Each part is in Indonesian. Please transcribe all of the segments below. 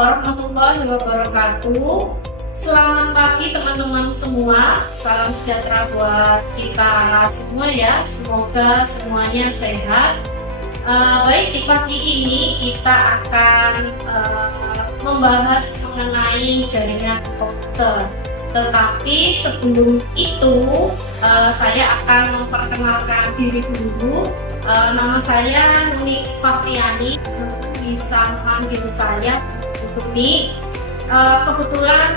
warahmatullahi wabarakatuh. Selamat pagi teman-teman semua. Salam sejahtera buat kita semua ya. Semoga semuanya sehat. Baik, di pagi ini kita akan membahas mengenai jaringan komputer. Tetapi sebelum itu saya akan memperkenalkan diri dulu. Nama saya Nuni Fahriani. Bisa panggil saya Nuni. Kebetulan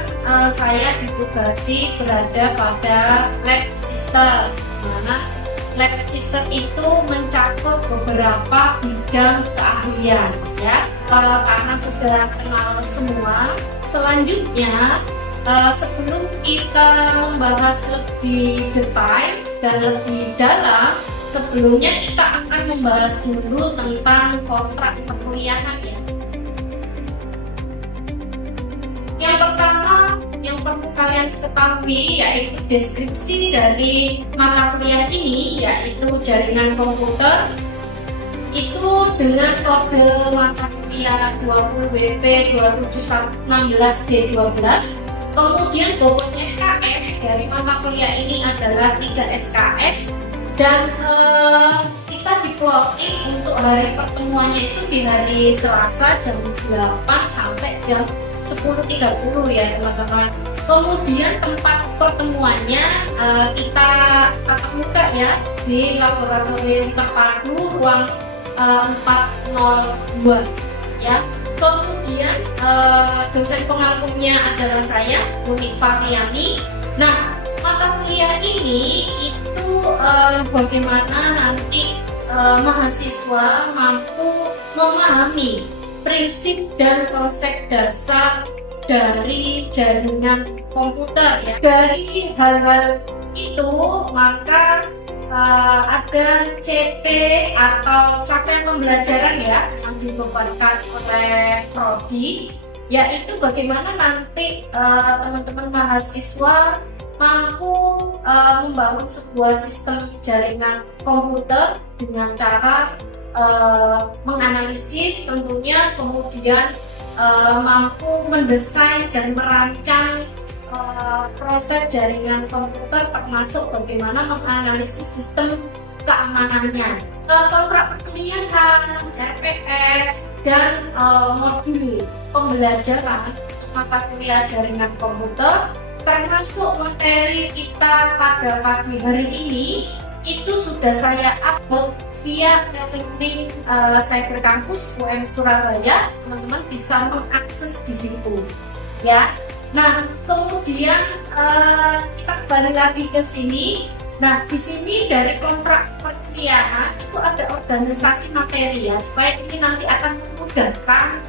saya ditugasi berada pada lab sister, dimana lab sister itu mencakup beberapa bidang keahlian ya. Karena sudah kenal semua, selanjutnya sebelum kita membahas lebih detail dan lebih dalam, sebelumnya kita akan membahas dulu tentang kontrak perkuliahan ya. Yang pertama yang perlu kalian ketahui yaitu deskripsi dari mata kuliah ini, yaitu jaringan komputer. Itu dengan kode mata kuliah 20WP 2716D12. Kemudian bobot SKS dari mata kuliah ini adalah 3 SKS. Dan kita di-plotting untuk hari pertemuannya itu di hari Selasa jam 8 sampai jam 10.30 ya teman-teman. Kemudian tempat pertemuannya kita tatap muka ya di laboratorium terpadu ruang 402 ya. Kemudian dosen pengampunya adalah saya, Nuni Fahriani. Nah, mata kuliah ini itu bagaimana nanti mahasiswa mampu memahami prinsip dan konsep dasar dari jaringan komputer ya. Dari hal-hal itu maka ada CP atau capaian pembelajaran ya yang dibebankan oleh prodi, yaitu bagaimana nanti teman-teman mahasiswa mampu membangun sebuah sistem jaringan komputer dengan cara menganalisis tentunya, kemudian mampu mendesain dan merancang proses jaringan komputer, termasuk bagaimana menganalisis sistem keamanannya, kontrak perkuliahan, RPS, dan modul pembelajaran mata kuliah jaringan komputer, termasuk materi kita pada pagi hari ini itu sudah saya upload via link Cyber Campus UM Surabaya. Teman-teman bisa mengakses di situ ya. Nah, kemudian kita kembali lagi ke sini. Nah, di sini dari kontrak perkuliahan itu ada organisasi materi ya, supaya ini nanti akan memudahkan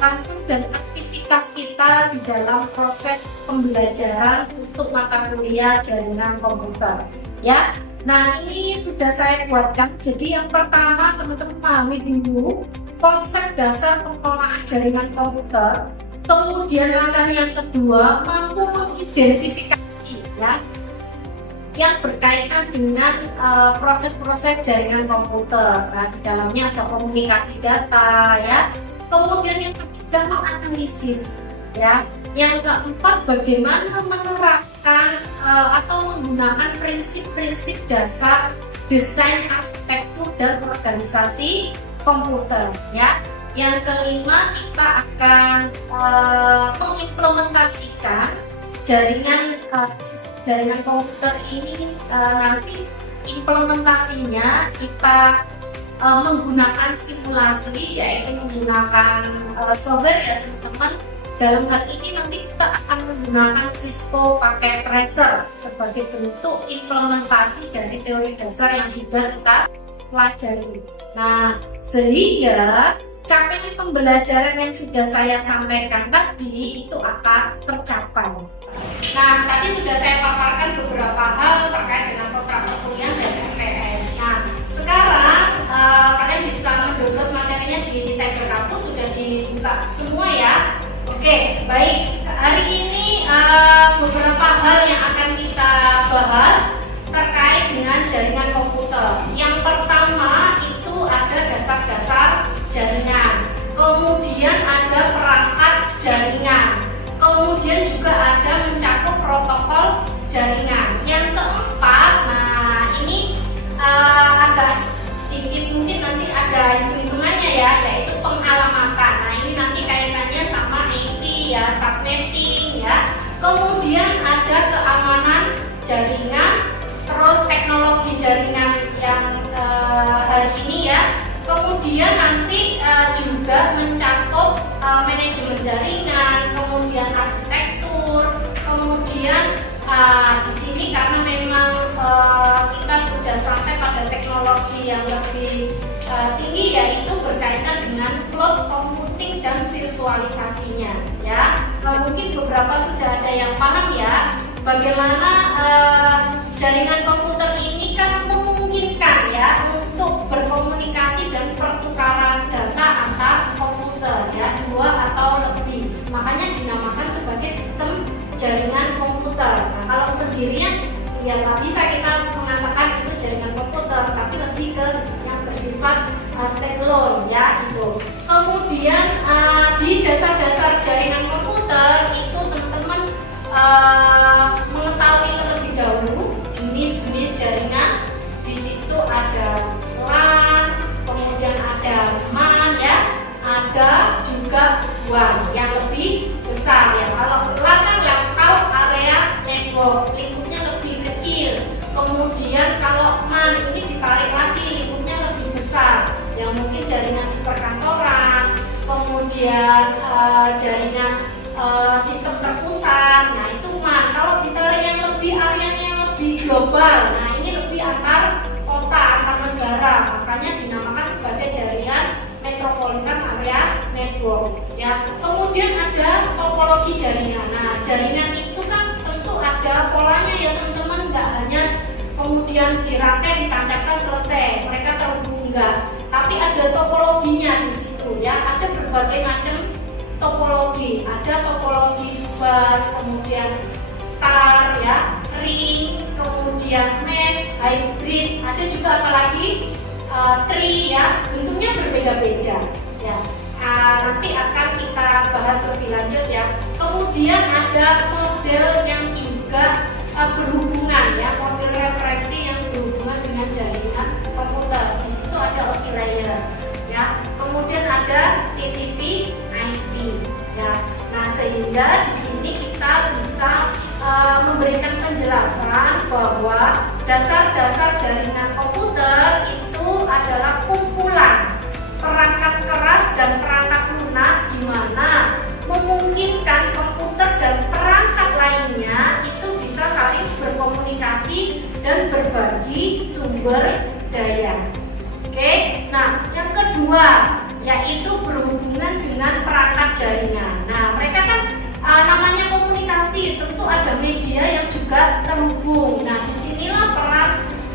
langsung dan aktivitas kita di dalam proses pembelajaran untuk mata kuliah jaringan komputer ya. Nah, ini sudah saya buatkan. Jadi yang pertama teman-teman pahami dulu konsep dasar pengelolaan jaringan komputer. Kemudian langkah yang kedua, mampu mengidentifikasi ya yang berkaitan dengan proses-proses jaringan komputer. Nah, di dalamnya ada komunikasi data ya. Kemudian yang ketiga, menganalisis ya. Yang keempat, bagaimana menerapkan atau menggunakan prinsip-prinsip dasar desain arsitektur dan organisasi komputer ya. Yang kelima, kita akan mengimplementasikan jaringan komputer ini. Nanti implementasinya kita menggunakan simulasi, yaitu menggunakan software ya teman-teman. Dalam hal ini nanti kita akan menggunakan Cisco pakai tracer sebagai bentuk implementasi dari teori dasar yang sudah kita pelajari. Nah, sehingga capaian pembelajaran yang sudah saya sampaikan tadi itu akan tercapai. Nah, tadi sudah saya paparkan beberapa hal terkait dengan kontrak perkuliahan dan RPS. Nah, sekarang kalian bisa mendownload materinya di Cyber Campus, sudah dibuka semua ya. Oke, baik. Hari ini beberapa hal yang akan kita bahas terkait dengan jaringan komputer. Yang pertama itu ada dasar-dasar jaringan. Kemudian ada perangkat jaringan. Yang keempat, nah ini agak sedikit mungkin nanti ada hitung-hitungannya ya, yaitu pengalamatan. Nah ini nanti kaitannya sama IP ya, subnetting ya. Kemudian ada keamanan jaringan, terus teknologi jaringan yang hari ini ya. Kemudian nanti juga mencakup manajemen jaringan, kemudian arsitektur, kemudian di sini karena memang kita sudah sampai pada teknologi yang lebih tinggi, yaitu berkaitan dengan cloud computing dan virtualisasinya ya. Nah, mungkin beberapa sudah ada yang paham ya bagaimana jaringan komputer ini kan memungkinkan ya untuk berkomunikasi dan pertukaran data antar komputer ya, dua atau lebih. Makanya dinamakan sebagai sistem jaringan komputer. Nah, kalau sendirian ya nggak bisa kita mengatakan itu jaringan komputer, tapi lebih ke yang bersifat standalone ya gitu. Kemudian di dasar-dasar jaringan komputer itu teman-teman mengetahui terlebih dahulu jenis-jenis jaringan. Di situ ada LAN, kemudian ada MAN ya, ada juga WAN yang lebih besar ya. Kalau LAN kan level area network, lingkupnya lebih kecil. Kemudian kalau MAN ini ditarik lagi, lingkupnya lebih besar, yang mungkin jaringan di perkantoran, kemudian jaringan sistem terpusat. Nah itu MAN. Kalau ditarik yang lebih areanya yang lebih global, nah ini lebih antar kota, antar negara, makanya dinamakan sebagai jaringan metropolitan area network ya. Kemudian ada topologi jaringan. Nah jaringan itu kan tentu ada polanya ya teman-teman, nggak hanya kemudian dirangkai ditancapkan selesai mereka terhubung, enggak, tapi ada topologinya di situ ya. Ada berbagai macam topologi, ada topologi bus, kemudian star ya, ring, kemudian mesh, hybrid, ada juga apalagi tree ya, bentuknya berbeda-beda ya. Nanti akan kita bahas lebih lanjut ya. Kemudian ada model yang juga berhubungan ya, model referensi yang berhubungan dengan jaringan komputer. Di situ ada oscillator ya. Kemudian ada TCP IP ya. Nah, sehingga di sini kita bisa memberikan penjelasan bahwa dasar-dasar jaringan komputer itu adalah kumpulan perangkat keras dan perangkat lunak, di mana memungkinkan komputer dan perangkat lainnya itu bisa saling berkomunikasi dan berbagi sumber daya. Oke, nah yang kedua yaitu berhubungan dengan perangkat jaringan. Nah mereka kan namanya komunikasi, tentu ada media yang juga terhubung. Nah disinilah peran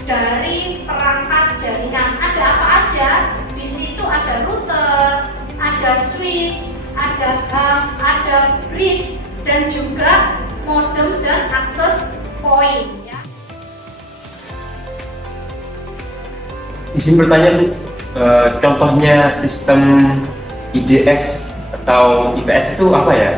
dari perangkat jaringan. Ada apa aja? Di situ ada router, ada switch, ada hub, ada bridge, dan juga modem dan access point. Ya. Izin bertanya Bu, contohnya sistem IDS atau IPS itu apa ya?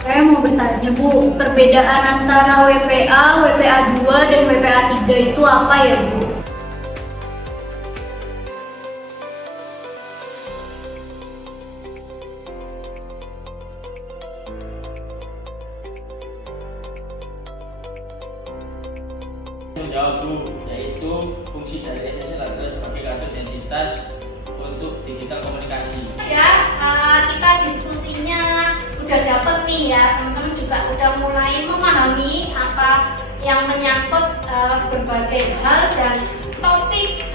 Saya mau bertanya Bu, perbedaan antara WPA, WPA 2 dan WPA 3 itu apa ya Bu? Menjawab Bu, yaitu fungsi dari SSL adalah sebagai kartu identitas untuk digital komunikasi. Ya, kita diskusinya udah dapet nih ya, teman-teman juga udah mulai memahami apa yang menyangkut berbagai hal dan topik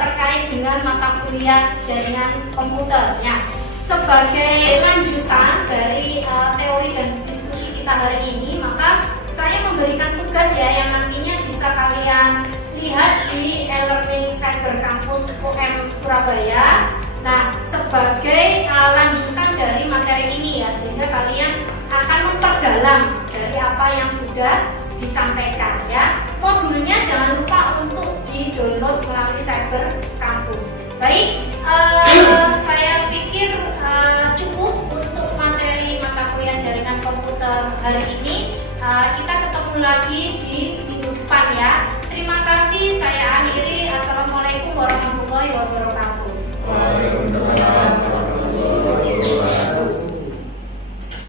terkait dengan mata kuliah jaringan komputer. Ya, sebagai lanjutan dari teori dan diskusi kita hari ini, maka saya memberikan tugas ya yang nantinya bisa kalian lihat di e-learning Cyber Campus UM Surabaya. Nah, sebagai lanjutan dari materi ini ya, sehingga kalian akan memperdalam dari apa yang sudah disampaikan ya. modulnya jangan lupa untuk di-download melalui Cyber Campus. Baik, saya pikir cukup untuk materi mata kuliah jaringan komputer hari ini. Kita ketemu lagi di